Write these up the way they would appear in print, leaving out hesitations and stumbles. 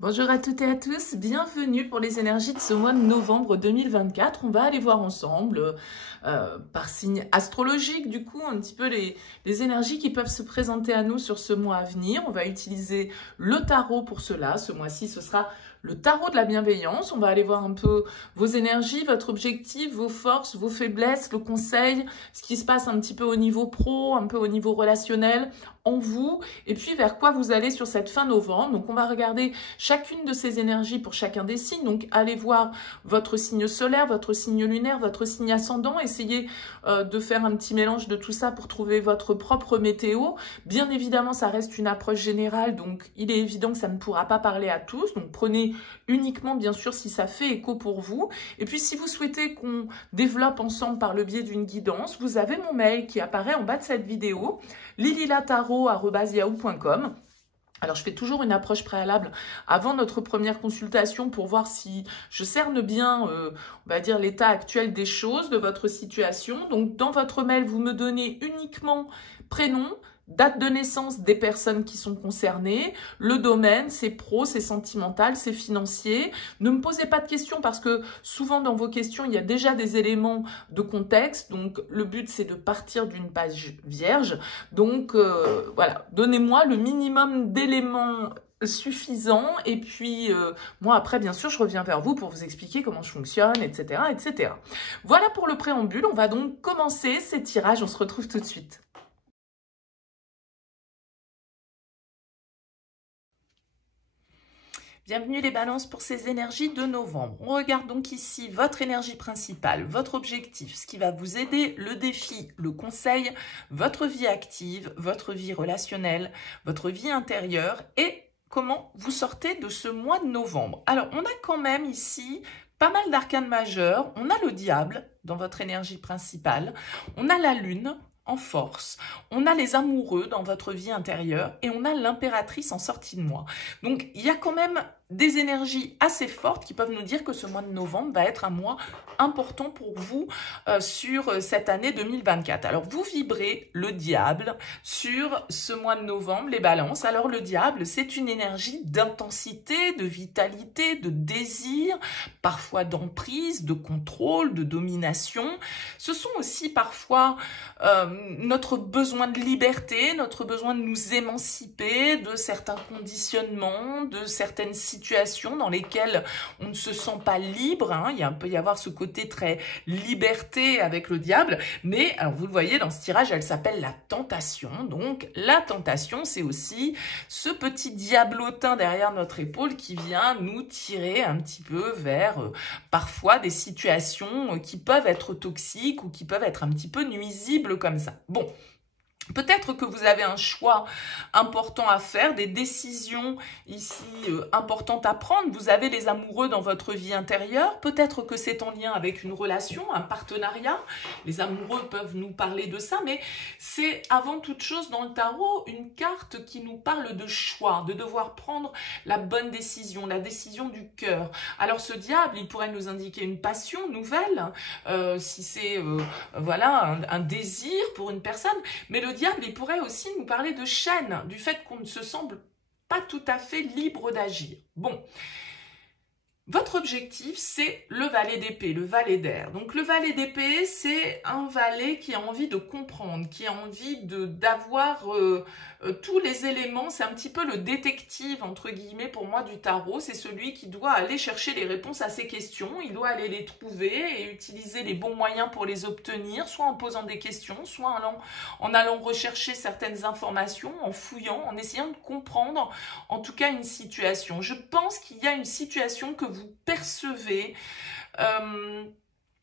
Bonjour à toutes et à tous, bienvenue pour les énergies de ce mois de novembre 2024. On va aller voir ensemble, par signe astrologique, du coup, un petit peu les énergies qui peuvent se présenter à nous sur ce mois à venir. On va utiliser le tarot pour cela. Ce mois-ci, ce sera le tarot de la bienveillance. On va aller voir un peu vos énergies, votre objectif, vos forces, vos faiblesses, le conseil, ce qui se passe un petit peu au niveau pro, un peu au niveau relationnel en vous, et puis vers quoi vous allez sur cette fin novembre. Donc on va regarder chacune de ces énergies pour chacun des signes. Donc allez voir votre signe solaire, votre signe lunaire, votre signe ascendant. Essayez de faire un petit mélange de tout ça pour trouver votre propre météo. Bien évidemment, ça reste une approche générale, donc il est évident que ça ne pourra pas parler à tous. Donc prenez uniquement, bien sûr, si ça fait écho pour vous. Et puis si vous souhaitez qu'on développe ensemble par le biais d'une guidance, vous avez mon mail qui apparaît en bas de cette vidéo, lililataro@yahoo.com. Alors, je fais toujours une approche préalable avant notre première consultation pour voir si je cerne bien, on va dire, l'état actuel des choses, de votre situation. Donc, dans votre mail, vous me donnez uniquement prénom, date de naissance des personnes qui sont concernées, le domaine, c'est pro, c'est sentimental, c'est financier. Ne me posez pas de questions parce que souvent dans vos questions, il y a déjà des éléments de contexte. Donc, le but, c'est de partir d'une page vierge. Donc, voilà, donnez-moi le minimum d'éléments suffisants. Et puis, moi, après, bien sûr, je reviens vers vous pour vous expliquer comment je fonctionne, etc., etc. Voilà pour le préambule. On va donc commencer ces tirages. On se retrouve tout de suite. Bienvenue les balances pour ces énergies de novembre. On regarde donc ici votre énergie principale, votre objectif, ce qui va vous aider, le défi, le conseil, votre vie active, votre vie relationnelle, votre vie intérieure et comment vous sortez de ce mois de novembre. Alors, on a quand même ici pas mal d'arcanes majeurs. On a le diable dans votre énergie principale, on a la lune en force, on a les amoureux dans votre vie intérieure et on a l'impératrice en sortie de mois. Donc, il y a quand même des énergies assez fortes qui peuvent nous dire que ce mois de novembre va être un mois important pour vous sur cette année 2024. Alors, vous vibrez le diable sur ce mois de novembre, les balances. Alors, le diable, c'est une énergie d'intensité, de vitalité, de désir, parfois d'emprise, de contrôle, de domination. Ce sont aussi parfois notre besoin de liberté, notre besoin de nous émanciper de certains conditionnements, de certaines situations dans lesquelles on ne se sent pas libre. Hein. Il peut y avoir ce côté très liberté avec le diable, mais alors vous le voyez dans ce tirage, elle s'appelle la tentation. Donc la tentation, c'est aussi ce petit diablotin derrière notre épaule qui vient nous tirer un petit peu vers parfois des situations qui peuvent être toxiques ou qui peuvent être un petit peu nuisibles comme ça. Bon. Peut-être que vous avez un choix important à faire, des décisions ici importantes à prendre. Vous avez les amoureux dans votre vie intérieure. Peut-être que c'est en lien avec une relation, un partenariat. Les amoureux peuvent nous parler de ça, mais c'est avant toute chose dans le tarot une carte qui nous parle de choix, de devoir prendre la bonne décision, la décision du cœur. Alors ce diable, il pourrait nous indiquer une passion nouvelle, si c'est voilà un désir pour une personne, mais le diable, il pourrait aussi nous parler de chaîne, du fait qu'on ne se semble pas tout à fait libre d'agir. Bon, votre objectif, c'est le valet d'épée, le valet d'air. Donc le valet d'épée, c'est un valet qui a envie de comprendre, qui a envie d'avoir tous les éléments. C'est un petit peu le détective, entre guillemets, pour moi, du tarot. C'est celui qui doit aller chercher les réponses à ces questions. Il doit aller les trouver et utiliser les bons moyens pour les obtenir, soit en posant des questions, soit en allant rechercher certaines informations, en fouillant, en essayant de comprendre, en tout cas, une situation. Je pense qu'il y a une situation que vous percevez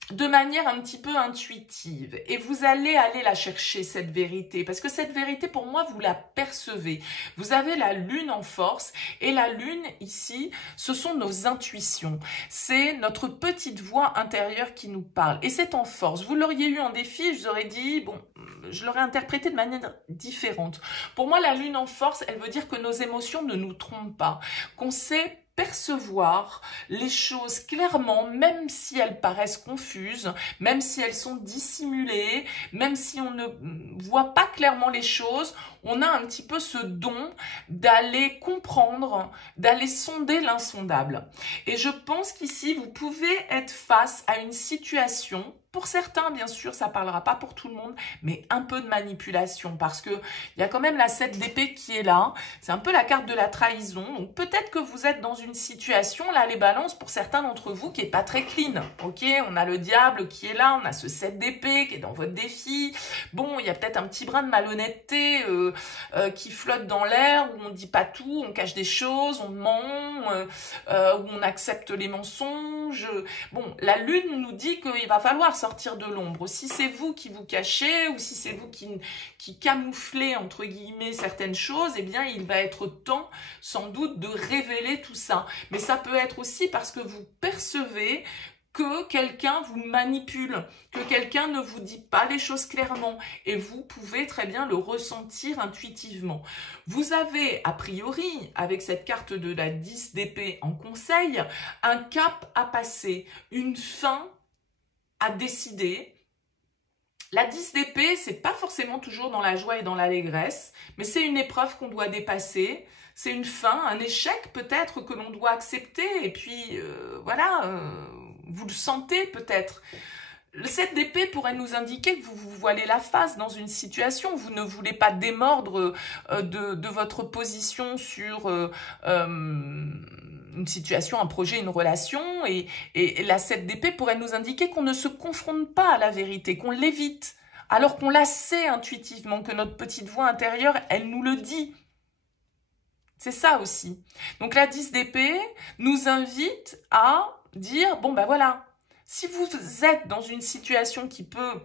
de manière un petit peu intuitive et vous allez la chercher, cette vérité, parce que cette vérité, pour moi, vous la percevez. Vous avez la lune en force et la lune ici, ce sont nos intuitions, c'est notre petite voix intérieure qui nous parle et c'est en force. Vous l'auriez eu en défi, je vous aurais dit, bon, je l'aurais interprété de manière différente. Pour moi, la lune en force, elle veut dire que nos émotions ne nous trompent pas, qu'on sait percevoir les choses clairement, même si elles paraissent confuses, même si elles sont dissimulées, même si on ne voit pas clairement les choses, on a un petit peu ce don d'aller comprendre, d'aller sonder l'insondable. Et je pense qu'ici, vous pouvez être face à une situation, pour certains, bien sûr, ça ne parlera pas pour tout le monde, mais un peu de manipulation, parce qu'il y a quand même la 7 d'épée qui est là. C'est un peu la carte de la trahison. Donc peut-être que vous êtes dans une situation, là, les balances, pour certains d'entre vous, qui n'est pas très clean. Ok, on a le diable qui est là, on a ce 7 d'épée qui est dans votre défi. Bon, il y a peut-être un petit brin de malhonnêteté qui flotte dans l'air, où on ne dit pas tout, on cache des choses, on ment, où on accepte les mensonges. Bon, la lune nous dit qu'il va falloir sortir de l'ombre. Si c'est vous qui vous cachez, ou si c'est vous qui camouflez, entre guillemets, certaines choses, eh bien, il va être temps, sans doute, de révéler tout ça. Mais ça peut être aussi parce que vous percevez que quelqu'un vous manipule, que quelqu'un ne vous dit pas les choses clairement, et vous pouvez très bien le ressentir intuitivement. Vous avez, a priori, avec cette carte de la 10 d'épée en conseil, un cap à passer, une fin à décider. La 10 d'épée, c'est pas forcément toujours dans la joie et dans l'allégresse, mais c'est une épreuve qu'on doit dépasser. C'est une fin, un échec peut-être que l'on doit accepter, et puis vous le sentez peut-être. Le 7 d'épée pourrait nous indiquer que vous vous voilez la face dans une situation, vous ne voulez pas démordre de votre position sur une situation, un projet, une relation, et la 7 d'épée pourrait nous indiquer qu'on ne se confronte pas à la vérité, qu'on l'évite, alors qu'on la sait intuitivement, que notre petite voix intérieure, elle nous le dit. C'est ça aussi. Donc la 10 d'épée nous invite à dire, bon ben voilà, si vous êtes dans une situation qui peut,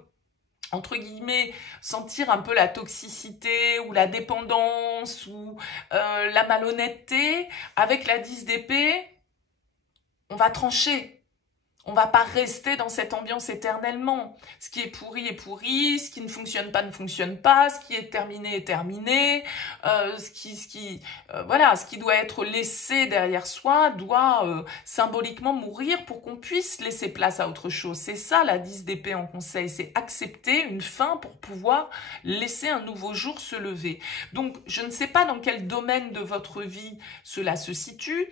entre guillemets, sentir un peu la toxicité ou la dépendance ou la malhonnêteté, avec la 10 d'épée, on va trancher. On ne va pas rester dans cette ambiance éternellement. Ce qui est pourri, ce qui ne fonctionne pas, ce qui est terminé est terminé, ce qui doit être laissé derrière soi doit symboliquement mourir pour qu'on puisse laisser place à autre chose. C'est ça la 10 d'épée en conseil, c'est accepter une fin pour pouvoir laisser un nouveau jour se lever. Donc je ne sais pas dans quel domaine de votre vie cela se situe.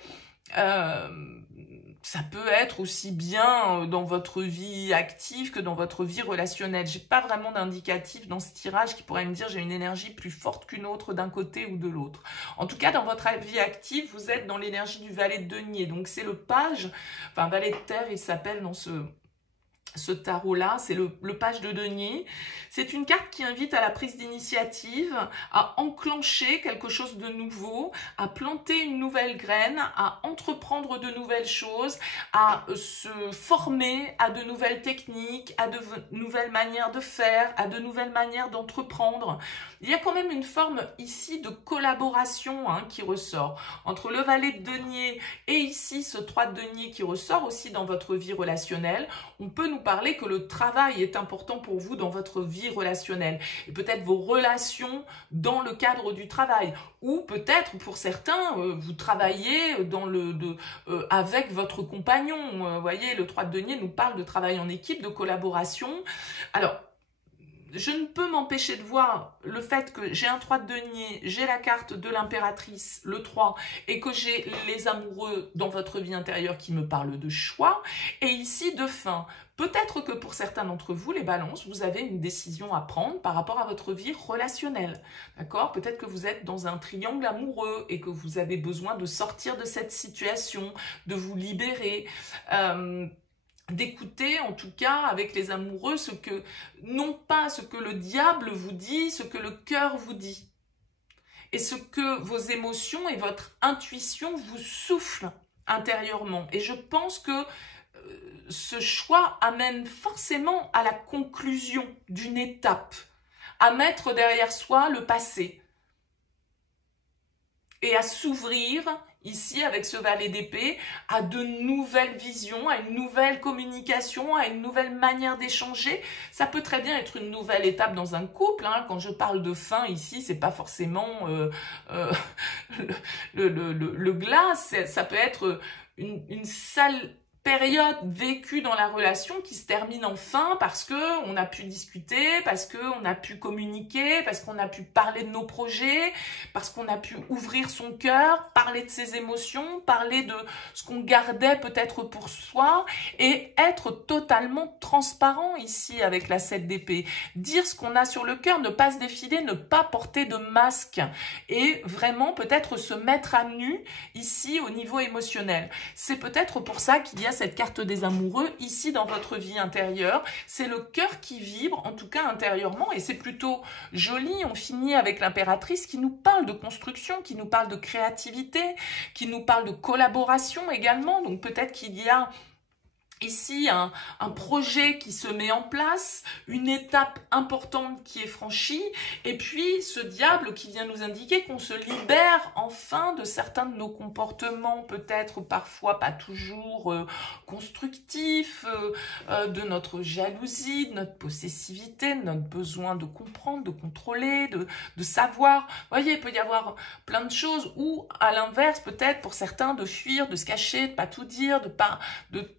Ça peut être aussi bien dans votre vie active que dans votre vie relationnelle. J'ai pas vraiment d'indicatif dans ce tirage qui pourrait me dire j'ai une énergie plus forte qu'une autre d'un côté ou de l'autre. En tout cas, dans votre vie active, vous êtes dans l'énergie du valet de denier. Donc c'est le page, enfin valet de terre, il s'appelle dans ce tarot-là, c'est le page de denier. C'est une carte qui invite à la prise d'initiative, à enclencher quelque chose de nouveau, à planter une nouvelle graine, à entreprendre de nouvelles choses, à se former à de nouvelles techniques, à de nouvelles manières de faire, à de nouvelles manières d'entreprendre. Il y a quand même une forme ici de collaboration qui ressort entre le valet de denier et ici ce 3 de denier qui ressort aussi dans votre vie relationnelle. On peut nous parler que le travail est important pour vous dans votre vie relationnelle et peut-être vos relations dans le cadre du travail ou peut-être pour certains vous travaillez avec votre compagnon. Vous voyez, le 3 de denier nous parle de travail en équipe, de collaboration. Alors, je ne peux m'empêcher de voir le fait que j'ai un 3 de denier, j'ai la carte de l'impératrice, le 3, et que j'ai les amoureux dans votre vie intérieure qui me parlent de choix, et ici de fin. Peut-être que pour certains d'entre vous, les balances, vous avez une décision à prendre par rapport à votre vie relationnelle. D'accord? Peut-être que vous êtes dans un triangle amoureux et que vous avez besoin de sortir de cette situation, de vous libérer. D'écouter en tout cas avec les amoureux non pas ce que le diable vous dit, ce que le cœur vous dit et ce que vos émotions et votre intuition vous soufflent intérieurement. Et je pense que ce choix amène forcément à la conclusion d'une étape, à mettre derrière soi le passé et à s'ouvrir ici, avec ce valet d'épée, à de nouvelles visions, à une nouvelle communication, à une nouvelle manière d'échanger. Ça peut très bien être une nouvelle étape dans un couple. Hein. Quand je parle de fin ici, c'est pas forcément le glas, ça peut être une sale période vécue dans la relation qui se termine enfin parce que on a pu discuter, parce que on a pu communiquer, parce qu'on a pu parler de nos projets, parce qu'on a pu ouvrir son cœur, parler de ses émotions, parler de ce qu'on gardait peut-être pour soi et être totalement transparent ici avec la 7 d'épée. Dire ce qu'on a sur le cœur, ne pas se défiler, ne pas porter de masque et vraiment peut-être se mettre à nu ici au niveau émotionnel. C'est peut-être pour ça qu'il y a cette carte des amoureux ici dans votre vie intérieure. C'est le cœur qui vibre, en tout cas intérieurement, et c'est plutôt joli. On finit avec l'impératrice qui nous parle de construction, qui nous parle de créativité, qui nous parle de collaboration également. Donc peut-être qu'il y a ici un projet qui se met en place, une étape importante qui est franchie, et puis ce diable qui vient nous indiquer qu'on se libère enfin de certains de nos comportements, peut-être parfois pas toujours constructifs, de notre jalousie, de notre possessivité, de notre besoin de comprendre, de contrôler, de savoir. Vous voyez, il peut y avoir plein de choses, ou à l'inverse, peut-être pour certains, de fuir, de se cacher, de pas tout dire, de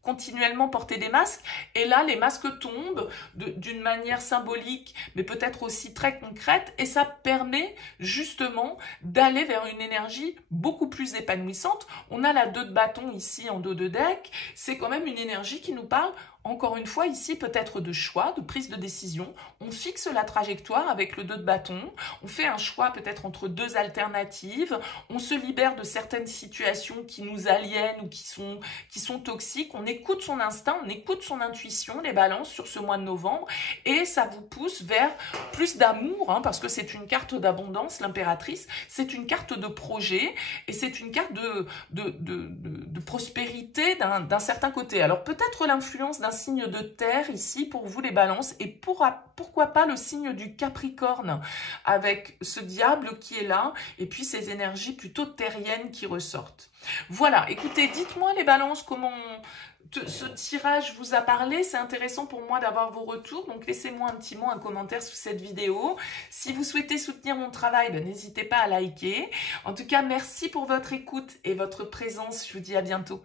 continuellement porter des masques, et là les masques tombent d'une manière symbolique mais peut-être aussi très concrète, et ça permet justement d'aller vers une énergie beaucoup plus épanouissante. On a la 2 de bâton ici en dos de deck, c'est quand même une énergie qui nous parle encore une fois ici peut-être de choix, de prise de décision. On fixe la trajectoire avec le 2 de bâton, on fait un choix peut-être entre 2 alternatives, on se libère de certaines situations qui nous aliènent ou qui sont toxiques, on écoute son instinct, on écoute son intuition, les balances sur ce mois de novembre, et ça vous pousse vers plus d'amour, hein, parce que c'est une carte d'abondance, l'impératrice, c'est une carte de projet, et c'est une carte de prospérité d'un certain côté. Alors peut-être l'influence d'un signe de terre ici pour vous les balances, et pourquoi pas le signe du Capricorne avec ce diable qui est là, et puis ces énergies plutôt terriennes qui ressortent. Voilà, écoutez, dites-moi les balances comment ce tirage vous a parlé. C'est intéressant pour moi d'avoir vos retours, donc laissez-moi un petit mot, un commentaire sous cette vidéo. Si vous souhaitez soutenir mon travail, n'hésitez pas à liker. En tout cas, merci pour votre écoute et votre présence. Je vous dis à bientôt.